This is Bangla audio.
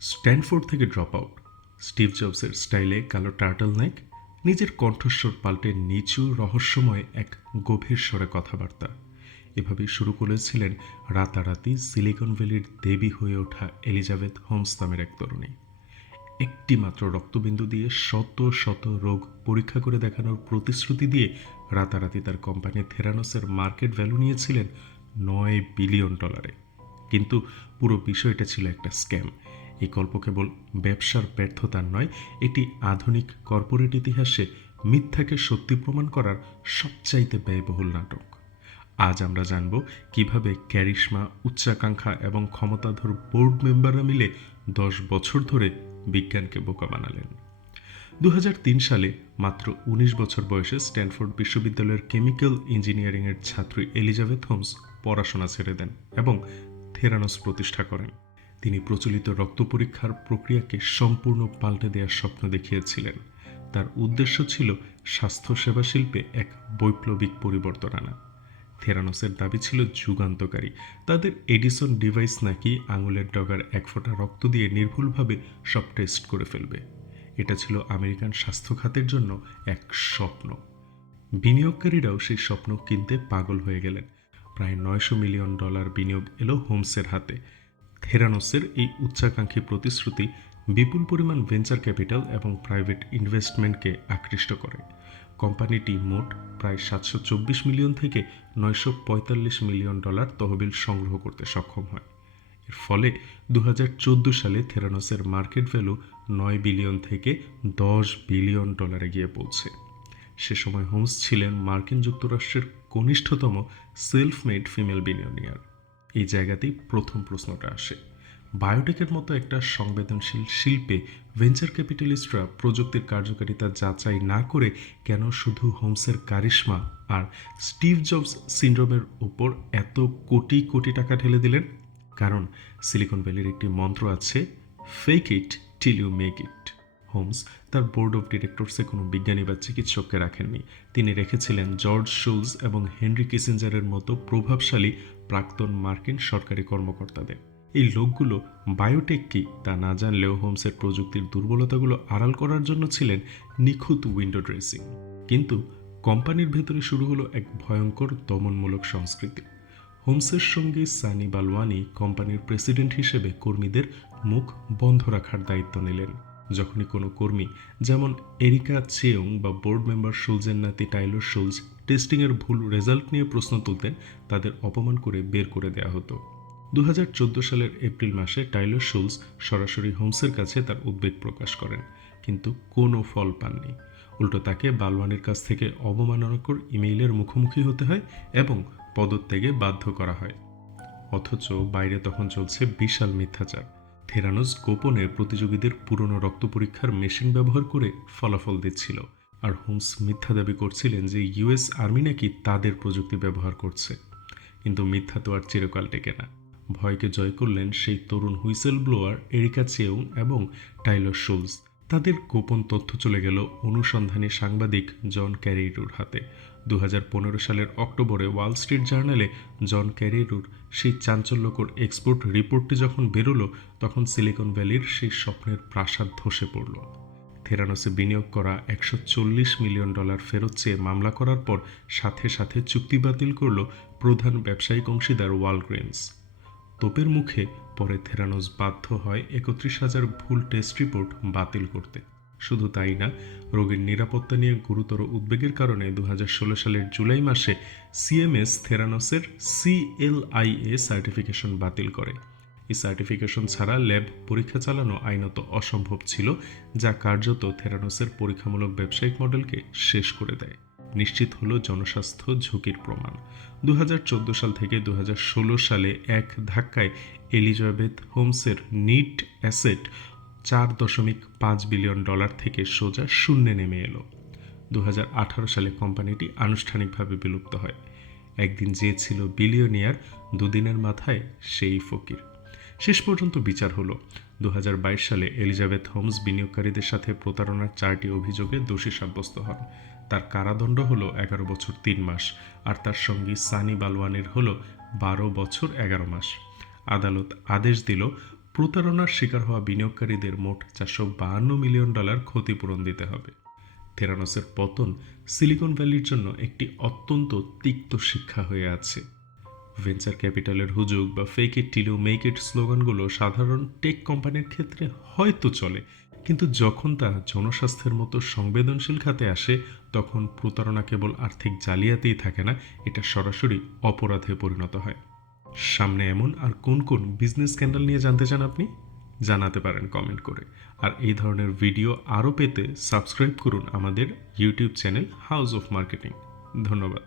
স্ট্যানফোর্ড থেকে ড্রপ আউট, স্টিভ জবসের স্টাইলে কালো টার্টল নেক, নিজের কণ্ঠস্বর পাল্টে নিচু রহস্যময় এক গভীর স্বরে কথাবার্তা। এভাবেই শুরু করেছিলেন রাতারাতি সিলিকন ভ্যালির দেবী হয়ে ওঠা এলিজাবেথ হোমস নামের এক তরুণী। একটি মাত্র রক্তবিন্দু দিয়ে শত শত রোগ পরীক্ষা করে দেখানোর প্রতিশ্রুতি দিয়ে রাতারাতি তার কোম্পানি থেরানোসের মার্কেট ভ্যালু নিয়েছিলেন $9 বিলিয়ন। কিন্তু পুরো বিষয়টা ছিল একটা স্ক্যাম। এই গল্প কেবল ব্যবসার ব্যর্থতার নয়, এটি আধুনিক কর্পোরেট ইতিহাসে মিথ্যাকে সত্যি প্রমাণ করার সবচাইতে ব্যয়বহুল নাটক। আজ আমরা জানব কিভাবে ক্যারিশমা, উচ্চাকাঙ্ক্ষা এবং ক্ষমতাধর বোর্ড মেম্বাররা মিলে 10 বছর ধরে বিজ্ঞানকে বোকা বানালেন। 2003 সালে মাত্র 19 বছর বয়সে স্ট্যানফোর্ড বিশ্ববিদ্যালয়ের কেমিক্যাল ইঞ্জিনিয়ারিংয়ের ছাত্রী এলিজাবেথ হোমস পড়াশোনা ছেড়ে দেন এবং থেরানোস প্রতিষ্ঠা করেন। তিনি প্রচলিত রক্ত পরীক্ষার প্রক্রিয়াকে সম্পূর্ণ পাল্টে দেওয়ার স্বপ্ন দেখিয়েছিলেন। তার উদ্দেশ্য ছিল স্বাস্থ্যসেবা শিল্পে এক বৈপ্লবিক পরিবর্তন আনা। থেরানোসের দাবি ছিল যুগান্তকারী। তাদের এডিসন ডিভাইস নাকি আঙুলের ডগার এক ফোঁটা রক্ত দিয়ে নির্ভুলভাবে সব টেস্ট করে ফেলবে। এটা ছিল আমেরিকান স্বাস্থ্য খাতের জন্য এক স্বপ্ন। বিনিয়োগকারীরাও সেই স্বপ্ন কিনতে পাগল হয়ে গেলেন। প্রায় $900 মিলিয়ন বিনিয়োগ এলো হোমসের হাতে। থেরানোসের এই উচ্চাকাঙ্ক্ষী প্রতিশ্রুতি বিপুল পরিমাণ ভেঞ্চার ক্যাপিটাল এবং প্রাইভেট ইনভেস্টমেন্টকে আকৃষ্ট করে। কোম্পানিটি মোট প্রায় $724 মিলিয়ন থেকে $945 মিলিয়ন তহবিল সংগ্রহ করতে সক্ষম হয়। এর ফলে 2014 সালে থেরানোসের মার্কেট ভ্যালু $9 বিলিয়ন থেকে $10 বিলিয়ন গিয়ে পৌঁছে। সে সময় হোমস ছিলেন মার্কিন যুক্তরাষ্ট্রের কনিষ্ঠতম সেলফ মেড ফিমেল বিলিয়নিয়ার। এই জায়গাতেই প্রথম প্রশ্নটা আসে, বায়োটেকের মতো একটা সংবেদনশীল শিল্পে ভেঞ্চার ক্যাপিটালিস্টরা প্রযুক্তির কার্যকারিতা যাচাই না করে কেন শুধু হোমসের কারিশমা আর স্টিভ জবস সিন্ড্রোমের উপর এত কোটি কোটি টাকা ঢেলে দিলেন? কারণ সিলিকন ভ্যালির একটি মন্ত্র আছে, fake it till you make it. Holmes তার বোর্ড অফ ডিরেক্টরসে কোনো বিজ্ঞানী বা চিকিৎসককে রাখেননি। তিনি রেখেছিলেন জর্জ শুলস এবং হেনরি কিসিঞ্জারের মতো প্রভাবশালী প্রাক্তন মার্কিন সরকারি কর্মকর্তাদের। এই লোকগুলো বায়োটেক কি তা না জানলেও হোমসের প্রযুক্তির দুর্বলতাগুলো আড়াল করার জন্য ছিলেন নিখুঁত উইন্ডো ড্রেসিং। কিন্তু কোম্পানির ভেতরে শুরু হলো এক ভয়ঙ্কর দমনমূলক সংস্কৃতি। হোমসের সঙ্গে সানি বালওয়ানি কোম্পানির প্রেসিডেন্ট হিসেবে কর্মীদের মুখ বন্ধ রাখার দায়িত্ব নিলেন। যখনই কোনো কর্মী, যেমন এরিকা চেয়ং বা বোর্ড মেম্বার শুলজের নাতি টাইলর শুলজ, টেস্টিংয়ের ভুল রেজাল্ট নিয়ে প্রশ্ন তুলতেন, তাদের অপমান করে বের করে দেওয়া হতো। 2014 সালের এপ্রিল মাসে টাইলর শুলজ সরাসরি হোমসের কাছে তার উদ্বেগ প্রকাশ করেন, কিন্তু কোনো ফল পাননি। উল্টো তাকে বালওয়ানির কাছ থেকে অবমাননাকর ইমেইলের মুখোমুখি হতে হয় এবং পদত্যাগে বাধ্য করা হয়। অথচ বাইরে তখন চলছে বিশাল মিথ্যাচার। থেরানোস গোপনে প্রতিযোগীদের পুরনো রক্ত পরীক্ষার মেশিন ব্যবহার করে ফলাফল দিচ্ছিল, আর হোমস মিথ্যা দাবি করছিলেন যে ইউএস আর্মি নাকি তাদের প্রযুক্তি ব্যবহার করছে। কিন্তু মিথ্যা তো আর চিরকাল টেকে না। ভয়কে জয় করলেন সেই তরুণ হুইসেল ব্লোয়ার এরিকা চেয়ং এবং টাইলর শুলজ। তাদের গোপন তথ্য চলে গেল অনুসন্ধানী সাংবাদিক জন ক্যারিরুর হাতে। 2015 সালের অক্টোবরে ওয়াল স্ট্রিট জার্নালে জন ক্যারিরুর সেই চাঞ্চল্যকর এক্সপোর্ট রিপোর্টটি যখন বেরোলো, তখন সিলিকন ভ্যালির সেই স্বপ্নের প্রাসাদ ধসে পড়ল। থেরানোসে বিনিয়োগ করা $140 মিলিয়ন ফেরত চেয়ে মামলা করার পর সাথে সাথে চুক্তি বাতিল করল প্রধান ব্যবসায়িক অংশীদার ওয়ালগ্রেন্স। তোপের মুখে পরে থেরানোস বাধ্য হয় 31,000 ভুল টেস্ট রিপোর্ট বাতিল করতে। শুধু তাই না, রোগীর নিরাপত্তা নিয়ে গুরুতর উদ্বেগের কারণে 2016 সালের জুলাই মাসে সিএমএস থেরানোসের CLIA সার্টিফিকেশন বাতিল করে। এই সার্টিফিকেশন ছাড়া ল্যাব পরীক্ষা চালানো আইনত অসম্ভব ছিল, যা কার্যত থেরানোসের পরীক্ষামূলক ব্যবসায়িক মডেলকে শেষ করে দেয়। নিশ্চিত হলো জনস্বাস্থ্য ঝুঁকির প্রমাণ। 2014 সাল থেকে 2016 সালে এক ধাক্কায় এলিজাবেথ হোমসের নিট অ্যাসেট $4.5 বিলিয়ন থেকে সোজা শূন্যে নেমে এলো। 2018 সালে কোম্পানিটি আনুষ্ঠানিকভাবে বিলুপ্ত হয়। একদিন যে ছিল বিলিয়নিয়ার, দুদিনের মাথায় সেই ফকির। শেষ পর্যন্ত বিচার হলো। 2022 সালে এলিজাবেথ হোমস বিনিয়োগকারীদের সাথে প্রতারণার 4টি অভিযোগে দোষী সাব্যস্ত হন। তার কারাদণ্ড হলো 11 বছর 3 মাস, আর তার সঙ্গী সানি বালওয়ানির হলো 12 বছর 11 মাস। আদালত আদেশ দিল প্রতারণার শিকার হওয়া বিনিয়োগকারীদের মোট $452 মিলিয়ন ক্ষতিপূরণ দিতে হবে। থেরানোসের পতন সিলিকন ভ্যালির জন্য একটি অত্যন্ত তিক্ত শিক্ষা হয়ে আছে। ভেঞ্চার ক্যাপিটালের হুজুগ বা fake it till you make it স্লোগানগুলো সাধারণ টেক কোম্পানির ক্ষেত্রে হয়তো চলে, কিন্তু যখন তা জনস্বাস্থ্যের মতো সংবেদনশীল খাতে আসে তখন প্রতারণা কেবল আর্থিক জালিয়াতিই থাকে না, এটা সরাসরি অপরাধে পরিণত হয়। সামনে এমন আর কোন কোন বিজনেস স্ক্যান্ডাল নিয়ে জানতে চান আপনি? জানাতে পারেন কমেন্ট করে। আর এই ধরনের ভিডিও আরও পেতে সাবস্ক্রাইব করুন আমাদের YouTube channel house of marketing. ধন্যবাদ।